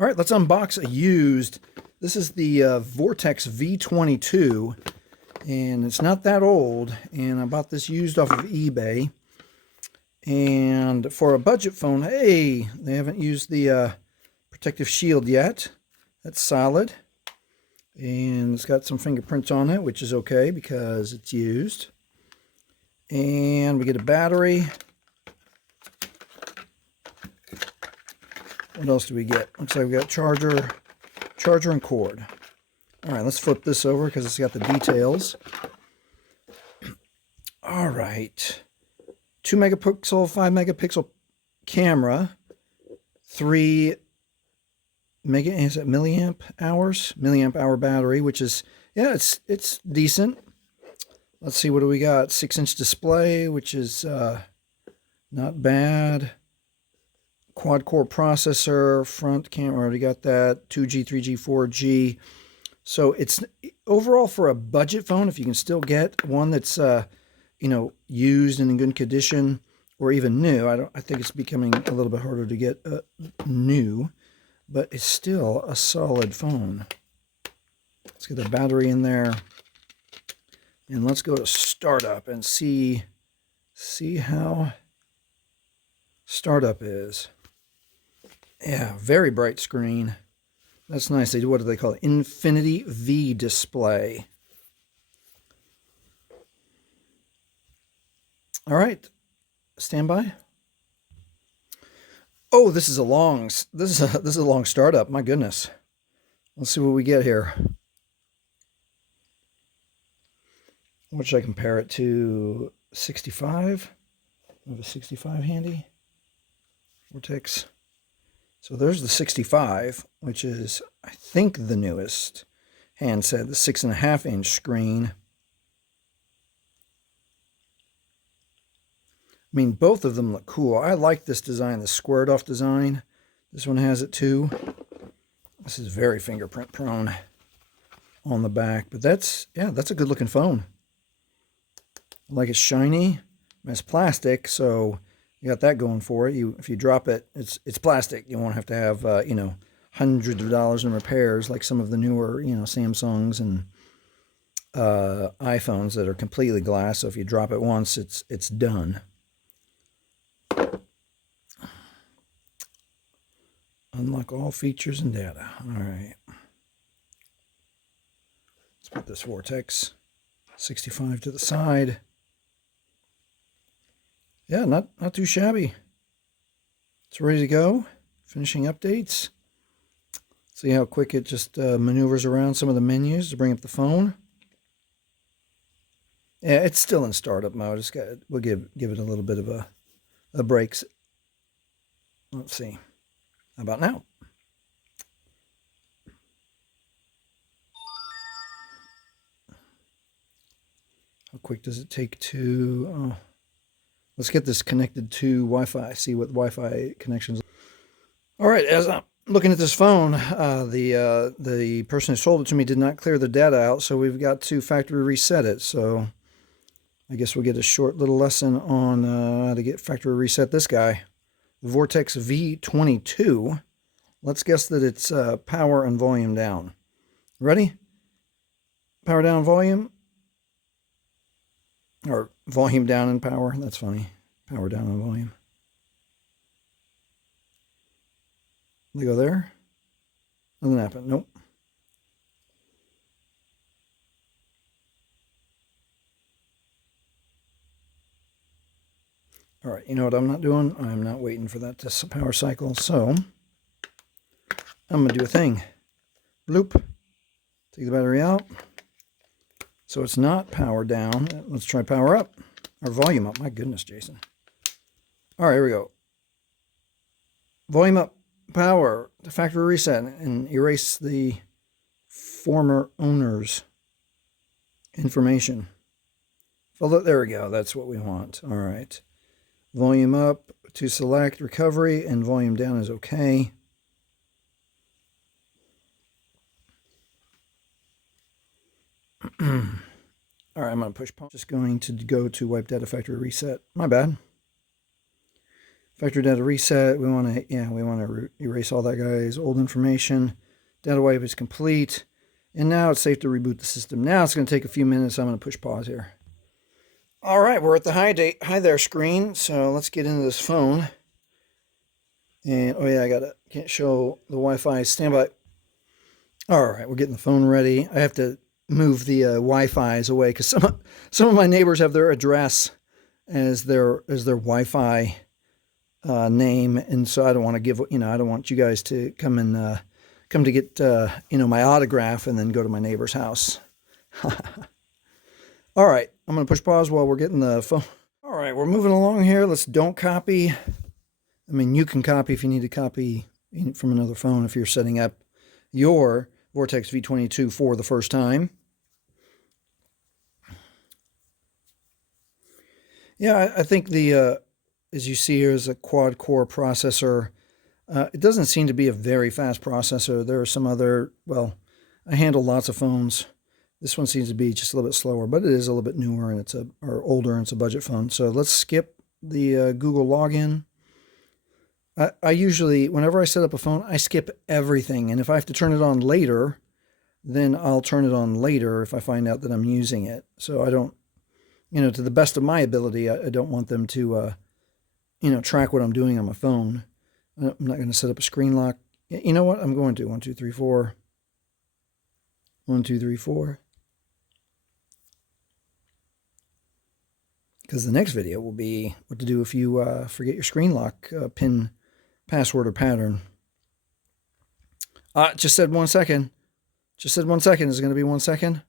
All right, let's unbox a used. This is the Vortex V22, and it's not that old. And I bought this used off of eBay. And for a budget phone, hey, they haven't used the protective shield yet. That's solid. And it's got some fingerprints on it, which is okay because it's used. And we get a battery. What else do we get? Looks like we got charger and cord. All right, let's flip this over because it's got the details. All right. 2 megapixel, 5 megapixel camera. 3 milliamp hour battery, which is, yeah, it's decent. Let's see, what do we got? 6-inch display, which is not bad. Quad-core processor, front camera, already got that. 2G, 3G, 4G. So it's overall for a budget phone, if you can still get one that's used and in good condition, or even new. I think it's becoming a little bit harder to get new, but it's still a solid phone. Let's get the battery in there, and let's go to startup and see how startup is. Yeah, very bright screen. That's nice. What do they call it? Infinity V display. All right, stand by. Oh, this is a long startup. My goodness. Let's see what we get here. What should I compare it to? 65. I have a 65 handy. Vortex. So there's the 65, which is, I think, the newest handset, the 6.5-inch screen. I mean, both of them look cool. I like this design, the squared off design. This one has it too. This is very fingerprint prone on the back, but that's a good looking phone. I like it's shiny. It's plastic, so you got that going for it. If you drop it, it's plastic. You won't have to have hundreds of dollars in repairs like some of the newer Samsungs and iPhones that are completely glass. So if you drop it once, it's done. Unlock all features and data. All right. Let's put this Vortex 65 to the side. Yeah, not too shabby. It's ready to go. Finishing updates. See how quick it just maneuvers around some of the menus to bring up the phone. Yeah, it's still in startup mode. We'll give it a little bit of a break. Let's see. How about now? How quick does it take to... Oh. Let's get this connected to Wi-Fi, see what Wi-Fi connections. All right, as I'm looking at this phone, the person who sold it to me did not clear the data out, so we've got to factory reset it. So I guess we'll get a short little lesson on how to get factory reset this guy. The Vortex V22. Let's guess that it's power and volume down. Ready? Power down, volume. Or volume down and power. That's funny. Power down and volume. They go there. Nothing happened. Nope. All right. You know what I'm not doing? I'm not waiting for that to power cycle. So I'm going to do a thing. Bloop. Take the battery out. So it's not power down. Let's try power up. Or volume up. My goodness, Jason. All right, here we go. Volume up. Power. The factory reset. And erase the former owner's information. There we go. That's what we want. All right. Volume up to select recovery. And volume down is okay. All right, I'm going to push pause. Just going to go to wipe data factory reset. My bad. Factory data reset. We want to erase all that guy's old information. Data wipe is complete. And now it's safe to reboot the system. Now it's going to take a few minutes. I'm going to push pause here. All right, we're at the hi there screen. So let's get into this phone. And oh yeah, can't show the Wi-Fi standby. All right, we're getting the phone ready. I have to move the Wi-Fi's away because some of my neighbors have their address as their Wi-Fi name, and so I don't want to give, I don't want you guys to come to get my autograph and then go to my neighbor's house. All right, I'm gonna push pause while we're getting the phone. All right, we're moving along here. Let's don't copy. I mean, you can copy if you need to copy from another phone if you're setting up your Vortex V22 for the first time. Yeah, I think as you see here, is a quad-core processor. It doesn't seem to be a very fast processor. There are some other, I handle lots of phones. This one seems to be just a little bit slower, but it is a little bit newer and or older and it's a budget phone. So let's skip the Google login. I usually, whenever I set up a phone, I skip everything. And if I have to turn it on later, then I'll turn it on later if I find out that I'm using it. So I don't, to the best of my ability, I don't want them to, track what I'm doing on my phone. I'm not going to set up a screen lock. You know what? I'm going to 1, 2, 3, 4. 1, 2, 3, 4. Because the next video will be what to do if you forget your screen lock PIN, password, or pattern. Just said 1 second. Just said 1 second. Is it going to be 1 second?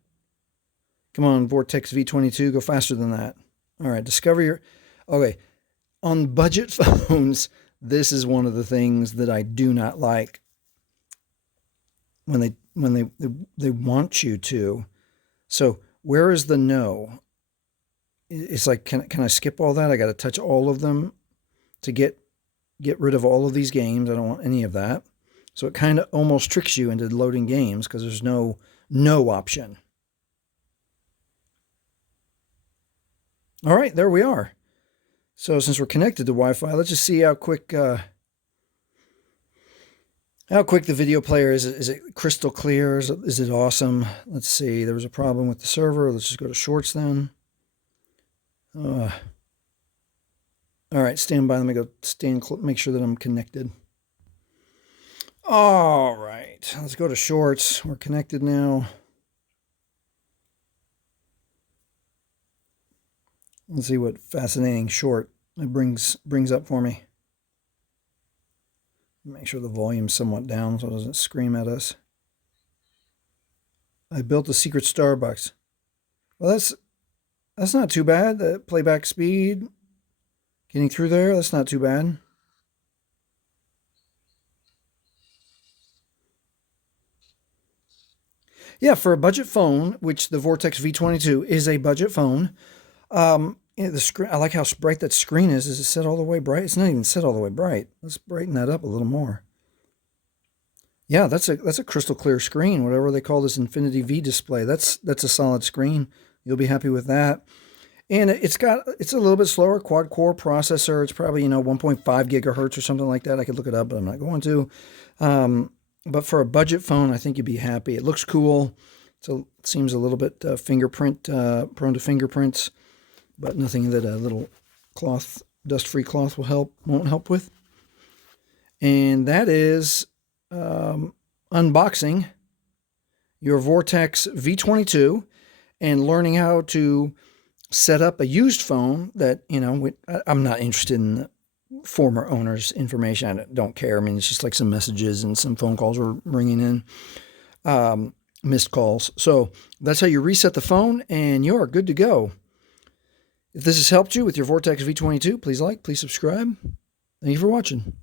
Come on, Vortex V22. Go faster than that. All right, discover your... Okay, on budget phones, this is one of the things that I do not like when they want you to. So where is the no? It's like, can I skip all that? I got to touch all of them to get rid of all of these games. I don't want any of that. So it kind of almost tricks you into loading games because there's no option. All right, there we are. So since we're connected to Wi-Fi, let's just see how quick the video player is. Is it crystal clear? Is it awesome? Let's see. There was a problem with the server. Let's just go to shorts then. All right, stand by. Let me go make sure that I'm connected. All right, let's go to shorts. We're connected now. Let's see what fascinating short it brings up for me. Make sure the volume's somewhat down so it doesn't scream at us. I built a secret Starbucks. Well, that's not too bad. The playback speed, getting through there, that's not too bad. Yeah, for a budget phone, which the Vortex V22 is a budget phone, the screen, I like how bright that screen is. Is it set all the way bright? It's not even set all the way bright. Let's brighten that up a little more. Yeah, that's a crystal clear screen, whatever they call this Infinity V display. That's a solid screen. You'll be happy with that. And it's a little bit slower quad core processor. It's probably 1.5 gigahertz or something like that. I could look it up, but I'm not going to. But for a budget phone, I think you'd be happy. It looks cool. So it seems a little bit prone to fingerprints, but nothing that a little cloth, dust-free cloth won't help with. And that is unboxing your Vortex V22 and learning how to set up a used phone that, I'm not interested in the former owner's information. I don't care. I mean, it's just like some messages and some phone calls were ringing in, missed calls. So that's how you reset the phone and you're good to go. If this has helped you with your Vortex V22, please like, please subscribe. Thank you for watching.